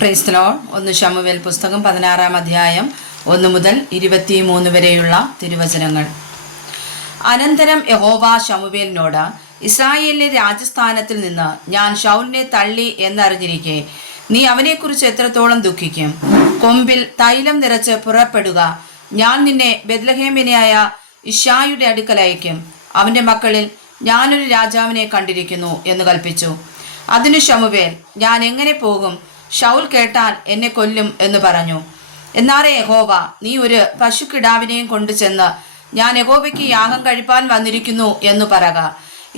Praise the Lord. 1 ശമൂവേൽ പുസ്തകം 16-ാം അധ്യായം 1 മുതൽ 23 വരെയുള്ള തിരുവചനങ്ങൾ. അനന്തരം യഹോവ ശമൂവേലിനോട്, ഇസ്രായേലിലെ രാജസ്ഥാനത്തിൽ നിന്ന് ഞാൻ ശൗലിനെ തള്ളി എന്നറിഞ്ഞിരിക്കെ നീ അവനെക്കുറിച്ച് എത്രത്തോളം ദുഃഖിക്കും? കൊമ്പിൽ തൈലം നിറച്ച് പുറപ്പെടുക. ഞാൻ നിന്നെ ബെത്ലഹേമിനായ ഇശ്ശായിയുടെ അടുക്കൽ അയക്കും. അവന്റെ മക്കളിൽ ഞാനൊരു രാജാവിനെ കണ്ടിരിക്കുന്നു എന്ന് കൽപ്പിച്ചു. അതിനു ശമൂവേൽ, ഞാൻ എങ്ങനെ പോകും? ശൗൽ കേട്ടാൽ എന്നെ കൊല്ലും എന്ന് പറഞ്ഞു. എന്നാറേ യഹോവ, നീ ഒരു പശുക്കിടാവിനെയും കൊണ്ടു ചെന്ന് ഞാൻ യഹോവയ്ക്ക് യാഗം കഴിപ്പാൻ വന്നിരിക്കുന്നു എന്ന് പറക.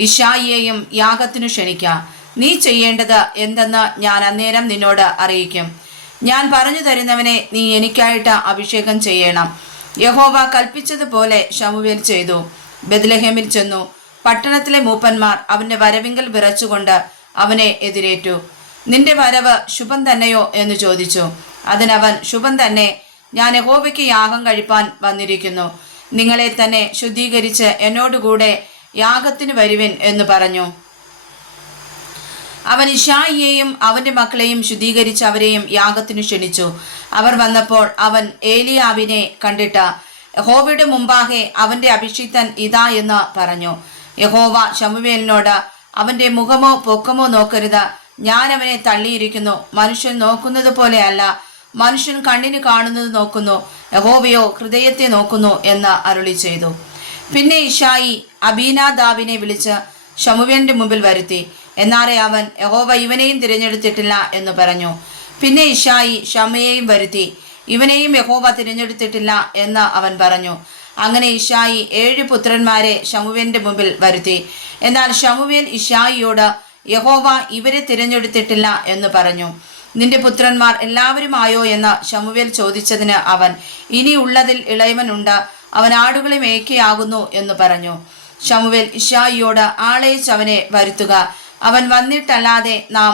ഇശ്ശായിയെയും യാഗത്തിനു ക്ഷണിക്ക. നീ ചെയ്യേണ്ടത് എന്തെന്ന് ഞാൻ അന്നേരം നിന്നോട് അറിയിക്കും. ഞാൻ പറഞ്ഞു തരുന്നവനെ നീ എനിക്കായിട്ട് അഭിഷേകം ചെയ്യണം. യഹോവ കൽപ്പിച്ചതുപോലെ ശമൂവേൽ ചെയ്തു. ബെത്ലഹേമിൽ ചെന്നു. പട്ടണത്തിലെ മൂപ്പന്മാർ അവന്റെ വരവിങ്കൽ വിറച്ചുകൊണ്ട് അവനെ എതിരേറ്റു. നിന്റെ വരവ് ശുഭം തന്നെയോ എന്ന് ചോദിച്ചു. അതിനവൻ, ശുഭം തന്നെ. ഞാൻ യഹോവയ്ക്ക് യാഗം കഴിപ്പാൻ വന്നിരിക്കുന്നു. നിങ്ങളെ തന്നെ ശുദ്ധീകരിച്ച് എന്നോടുകൂടെ യാഗത്തിന് വരുവിൻ എന്ന് പറഞ്ഞു. അവൻ ഇശ്ശായിയെയും അവന്റെ മക്കളെയും ശുദ്ധീകരിച്ച് അവരെയും യാഗത്തിനു ക്ഷണിച്ചു. അവർ വന്നപ്പോൾ അവൻ ഏലിയാവിനെ കണ്ടിട്ട്, യഹോവയുടെ മുമ്പാകെ അവന്റെ അഭിഷിക്തൻ ഇതാ എന്ന് പറഞ്ഞു. യഹോവ ശമൂവേലിനോട്, അവന്റെ മുഖമോ പൊക്കമോ നോക്കരുത്. ഞാൻ അവനെ തള്ളിയിരിക്കുന്നു. മനുഷ്യൻ നോക്കുന്നത് പോലെ അല്ല. മനുഷ്യൻ കണ്ണിന് കാണുന്നത് നോക്കുന്നു, യഹോവയോ ഹൃദയത്തെ നോക്കുന്നു എന്ന് അരുളി ചെയ്തു. പിന്നെ ഇശ്ശായി അബീനാദാബിനെ വിളിച്ച് ശമൂവേലിന്റെ മുമ്പിൽ വരുത്തി. എന്നാറെ അവൻ, യഹോവ ഇവനെയും തിരഞ്ഞെടുത്തിട്ടില്ല എന്ന് പറഞ്ഞു. പിന്നെ ഇശ്ശായി ശമ്മയെയും വരുത്തി. ഇവനെയും യഹോവ തിരഞ്ഞെടുത്തിട്ടില്ല എന്ന് അവൻ പറഞ്ഞു. അങ്ങനെ ഇശ്ശായി 7 പുത്രന്മാരെ ശമൂവേലിന്റെ മുമ്പിൽ വരുത്തി. എന്നാൽ ശമൂവേൽ ഇശ്ശായിയോട്, യഹോവ ഇവരെ തിരഞ്ഞെടുത്തിട്ടില്ല എന്ന് പറഞ്ഞു. നിന്റെ പുത്രന്മാർ എല്ലാവരും ആയോ എന്ന് ശമൂവേൽ ചോദിച്ചതിന് അവൻ, ഇനി ഉള്ളതിൽ ഇളയവനുണ്ട്, അവൻ ആടുകളെ മേയ്ക്കയാകുന്നു എന്ന് പറഞ്ഞു. ശമൂവേൽ ഇശ്ശായിയോട്, ആളയച്ച് അവനെ വരുത്തുക. അവൻ വന്നിട്ടല്ലാതെ നാം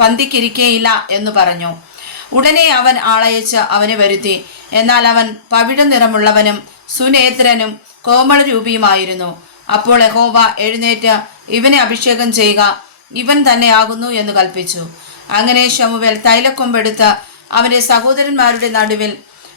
പന്തിക്കിരിക്കേയില്ല എന്ന് പറഞ്ഞു. ഉടനെ അവൻ ആളയച്ച് അവനെ വരുത്തി. എന്നാൽ അവൻ പവിഴ നിറമുള്ളവനും സുനേത്രനും കോമളരൂപിയുമായിരുന്നു. അപ്പോൾ യഹോവ, എഴുന്നേറ്റ് ഇവനെ അഭിഷേകം ചെയ്യുക, ഇവൻ തന്നെ ആകുന്നു എന്ന് കൽപ്പിച്ചു. അങ്ങനെ ശമൂവേൽ തൈലക്കൊമ്പെടുത്ത് അവന്റെ സഹോദരന്മാരുടെ നടുവിൽ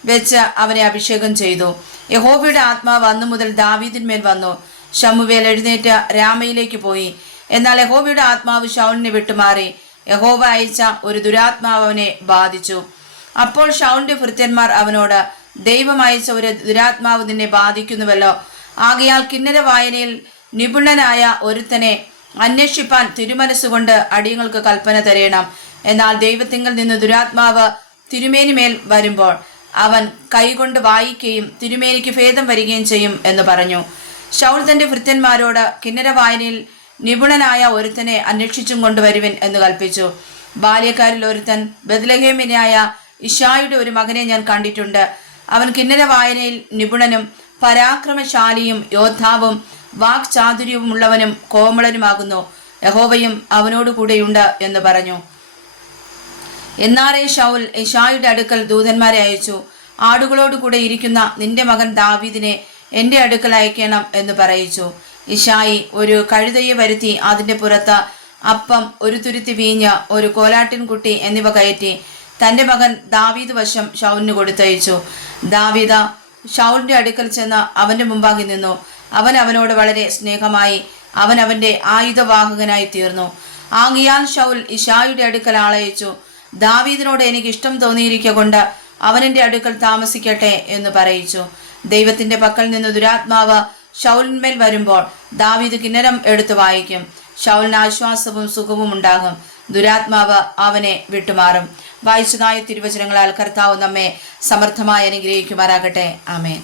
വെച്ച് അവനെ അഭിഷേകം ചെയ്തു. യഹോവയുടെ ആത്മാവ് അന്നു മുതൽ ദാവീദിന്മേൽ വന്നു. ശമൂവേൽ എഴുന്നേറ്റ് രാമയിലേക്ക് പോയി. എന്നാൽ യഹോവയുടെ ആത്മാവ് ശൗലിനെ വിട്ടുമാറി. യഹോവ അയച്ച ഒരു ദുരാത്മാവ് അവനെ ബാധിച്ചു. അപ്പോൾ ശൗലിന്റെ ഭൃത്യന്മാർ അവനോട്, ദൈവം അയച്ച ഒരു ദുരാത്മാവ് നിന്നെ ബാധിക്കുന്നുവല്ലോ. ആകയാൽ കിന്നര വായനയിൽ നിപുണനായ ഒരുത്തനെ അന്വേഷിപ്പാൻ തിരുമനസ്സുകൊണ്ട് അടിയങ്ങൾക്ക് കൽപ്പന തരേണം. എന്നാൽ ദൈവത്തിങ്കൽ നിന്ന് ദുരാത്മാവ് തിരുമേനിമേൽ വരുമ്പോൾ അവൻ കൈകൊണ്ട് വായിക്കുകയും തിരുമേനിക്ക് ഭേദം വരികയും ചെയ്യും എന്ന് പറഞ്ഞു. ശൗൽ തന്റെ ഭൃത്യന്മാരോട്, കിന്നര വായനയിൽ നിപുണനായ ഒരുത്തനെ അന്വേഷിച്ചും കൊണ്ടുവരുവിൻ എന്ന് കൽപ്പിച്ചു. ബാല്യക്കാരിൽ ഒരുത്തൻ, ബെത്ലഹേമിനായ ഇശ്ശായിയുടെ ഒരു മകനെ ഞാൻ കണ്ടിട്ടുണ്ട്. അവൻ കിന്നര വായനയിൽ നിപുണനും പരാക്രമശാലിയും യോദ്ധാവും വാക്ചാതുര്യവുമുള്ളവനും കോമളനുമാകുന്നു. യഹോവയും അവനോട് കൂടെയുണ്ട് എന്ന് പറഞ്ഞു. എന്നാറേ ശൗൽ ഇശ്ശായിയുടെ അടുക്കൽ ദൂതന്മാരെ അയച്ചു. ആടുകളോടുകൂടെ ഇരിക്കുന്ന നിന്റെ മകൻ ദാവീദിനെ എൻ്റെ അടുക്കൽ അയക്കണം എന്ന് പറയിച്ചു. ഇശ്ശായി ഒരു കഴുതയെ വരുത്തി അതിൻ്റെ പുറത്ത് അപ്പം, ഒരു തുരുത്തി വീഞ്ഞ്, ഒരു കോലാട്ടിൻകുട്ടി എന്നിവ കയറ്റി തൻ്റെ മകൻ ദാവീദ് വശം ശൗലിന് കൊടുത്തയച്ചു. ദാവീദ് ശൗലിന്റെ അടുക്കൽ ചെന്ന് അവന്റെ മുമ്പാകെ നിന്നു. അവൻ അവനോട് വളരെ സ്നേഹമായി. അവൻ അവന്റെ ആയുധവാഹകനായി തീർന്നു. ആകയാൽ ശൗൽ ഇശ്ശായിയുടെ അടുക്കൽ ആളയച്ചു. ദാവീദിനോട് എനിക്ക് ഇഷ്ടം തോന്നിയിരിക്ക കൊണ്ട് അവൻ എൻ്റെ അടുക്കൽ താമസിക്കട്ടെ എന്ന് പറയിച്ചു. ദൈവത്തിന്റെ പക്കൽ നിന്ന് ദുരാത്മാവ് ശൗലിന്മേൽ വരുമ്പോൾ ദാവീദ് കിന്നരം എടുത്തു വായിക്കും. ശൗലിന് ആശ്വാസവും സുഖവും ഉണ്ടാകും. ദുരാത്മാവ് അവനെ വിട്ടുമാറും. വായിച്ചതായ തിരുവചനങ്ങളാൽ കർത്താവ് നമ്മെ സമർത്ഥമായി അനുഗ്രഹിക്കുമാറാകട്ടെ. ആമേൻ.